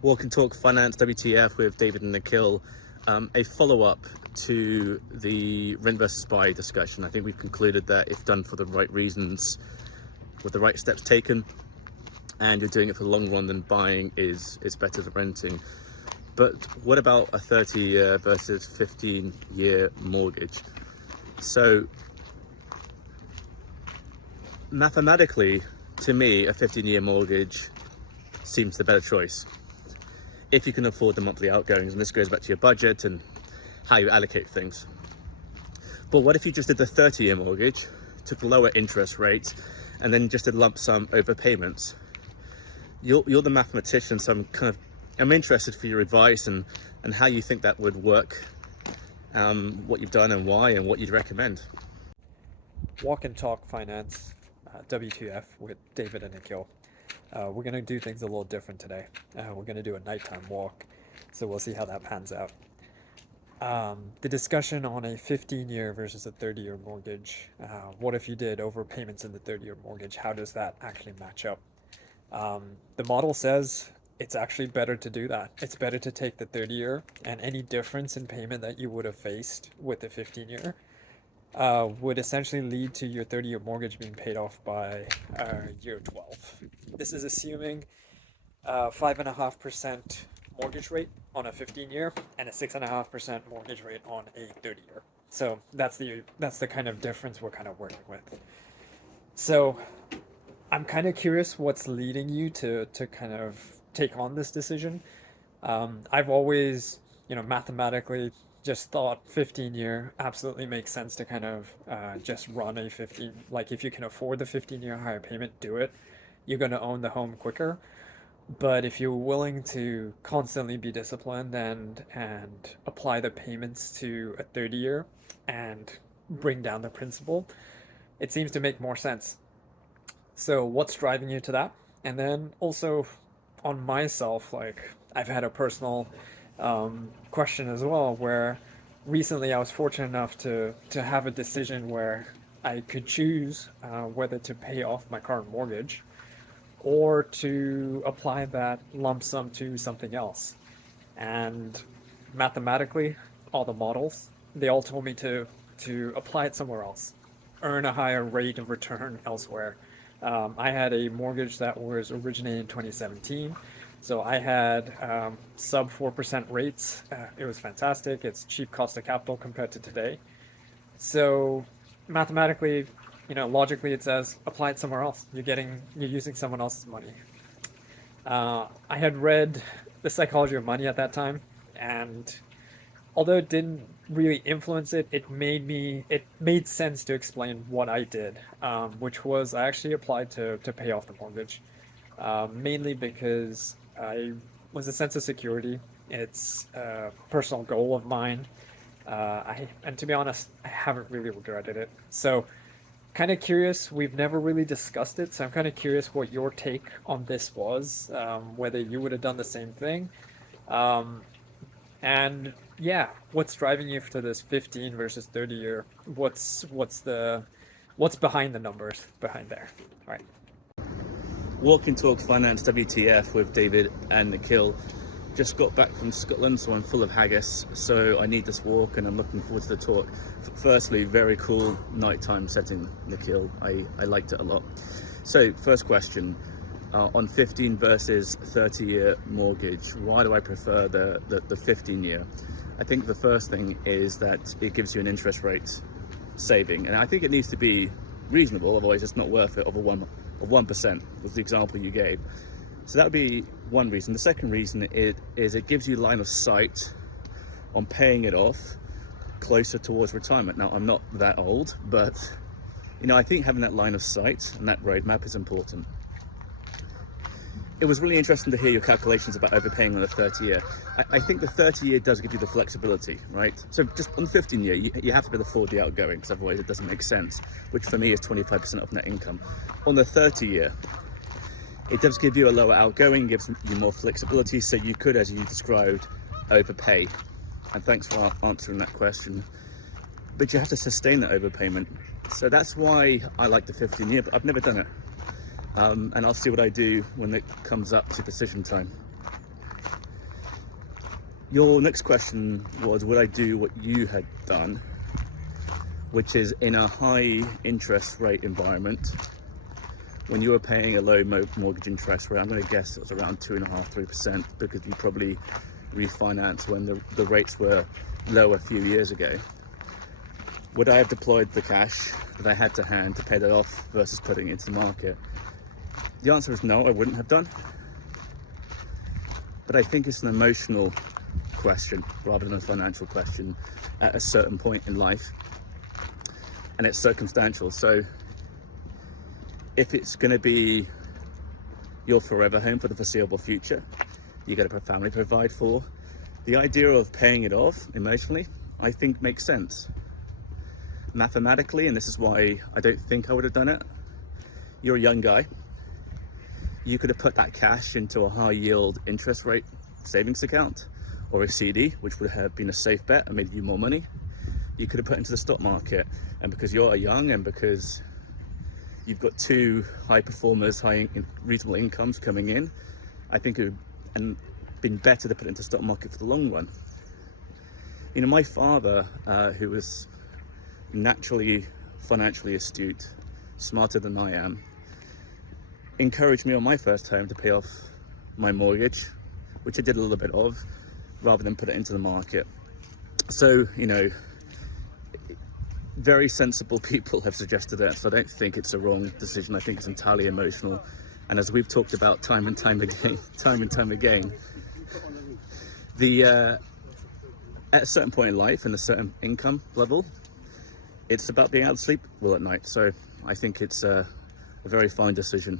Walk and Talk Finance WTF with David and Nikhil, a follow-up to the rent versus buy discussion. I think we've concluded that if done for the right reasons, with the right steps taken, and you're doing it for the long run, then buying is better than renting. But what about a 30-year versus 15-year mortgage? So mathematically, to me, a 15-year mortgage seems the better choice if you can afford the monthly outgoings, and this goes back to your budget and how you allocate things. But what if you just did the 30-year mortgage, took the lower interest rate, and then just did lump sum overpayments? You're the mathematician, so I'm interested for your advice and how you think that would work, what you've done and why, and what you'd recommend. Walk and Talk Finance, WTF with David and Nikhil. We're going to do things a little different today. We're going to do a nighttime walk, so we'll see how that pans out. The discussion on a 15-year versus a 30-year mortgage. What if you did overpayments in the 30-year mortgage? How does that actually match up? The model says it's actually better to do that. It's better to take the 30-year, and any difference in payment that you would have faced with the 15-year would essentially lead to your 30-year mortgage being paid off by year 12. This is assuming 5.5% mortgage rate on a 15-year and a 6.5% mortgage rate on a 30-year. So that's the kind of difference we're kind of working with. So I'm kind of curious what's leading you to kind of take on this decision. I've always, mathematically just thought 15-year absolutely makes sense to kind of just run a 15, like if you can afford the 15-year higher payment, do it. You're going to own the home quicker. But if you're willing to constantly be disciplined and apply the payments to a 30-year and bring down the principal, it seems to make more sense. So what's driving you to that? And then also on myself, like I've had a personal question as well, where recently I was fortunate enough to have a decision where I could choose whether to pay off my current mortgage or to apply that lump sum to something else. And mathematically, all the models, they all told me to apply it somewhere else, earn a higher rate of return elsewhere. I had a mortgage that was originated in 2017. So I had sub 4% rates. It was fantastic. It's cheap cost of capital compared to today. So mathematically, logically it says apply it somewhere else. You're using someone else's money. I had read The Psychology of Money at that time, and although it didn't really influence it, it made sense to explain what I did, which was I actually applied to pay off the mortgage, mainly because I was a sense of security. It's a personal goal of mine. And to be honest, I haven't really regretted it. So kind of curious, we've never really discussed it, so I'm kind of curious what your take on this was, whether you would have done the same thing. And yeah, what's driving you to this 15 versus 30 year? What's behind the numbers behind there? All right. Walk and Talk Finance WTF with David and Nikhil. Just got back from Scotland, so I'm full of haggis, so I need this walk and I'm looking forward to the talk. Firstly, very cool nighttime setting, Nikhil. I liked it a lot. So first question, on 15 versus 30-year mortgage, why do I prefer the 15 year? I think the first thing is that it gives you an interest rate saving, and I think it needs to be reasonable, otherwise it's not worth it, of 1% was the example you gave. So that would be one reason. The second reason is it gives you line of sight on paying it off closer towards retirement. Now, I'm not that old, but I think having that line of sight and that roadmap is important. It was really interesting to hear your calculations about overpaying on the 30-year. I think the 30-year does give you the flexibility, right? So just on the 15-year, you have to be able to afford the outgoing, because otherwise it doesn't make sense, which for me is 25% of net income. On the 30-year, it does give you a lower outgoing, gives you more flexibility, so you could, as you described, overpay. And thanks for answering that question. But you have to sustain that overpayment. So that's why I like the 15-year, but I've never done it. And I'll see what I do when it comes up to decision time. Your next question was, would I do what you had done, which is in a high interest rate environment, when you were paying a low mortgage interest rate, I'm going to guess it was around 2.5–3%, because you probably refinanced when the rates were low a few years ago. Would I have deployed the cash that I had to hand to pay that off versus putting it into the market? The answer is no, I wouldn't have done. But I think it's an emotional question rather than a financial question at a certain point in life, and it's circumstantial. So if it's going to be your forever home for the foreseeable future, you got a family to provide for, the idea of paying it off emotionally, I think makes sense. Mathematically, and this is why I don't think I would have done it, you're a young guy. You could have put that cash into a high yield interest rate savings account or a CD, which would have been a safe bet and made you more money. You could have put into the stock market, and because you're young and because you've got two high performers, reasonable incomes coming in, I think it would been better to put into the stock market for the long run. You know, my father, who was naturally financially astute, smarter than I am, encouraged me on my first home to pay off my mortgage, which I did a little bit of, rather than put it into the market. So, you know, very sensible people have suggested that, so I don't think it's a wrong decision. I think it's entirely emotional. And as we've talked about time and time again, at a certain point in life and a certain income level, it's about being able to sleep well at night. So I think it's a very fine decision.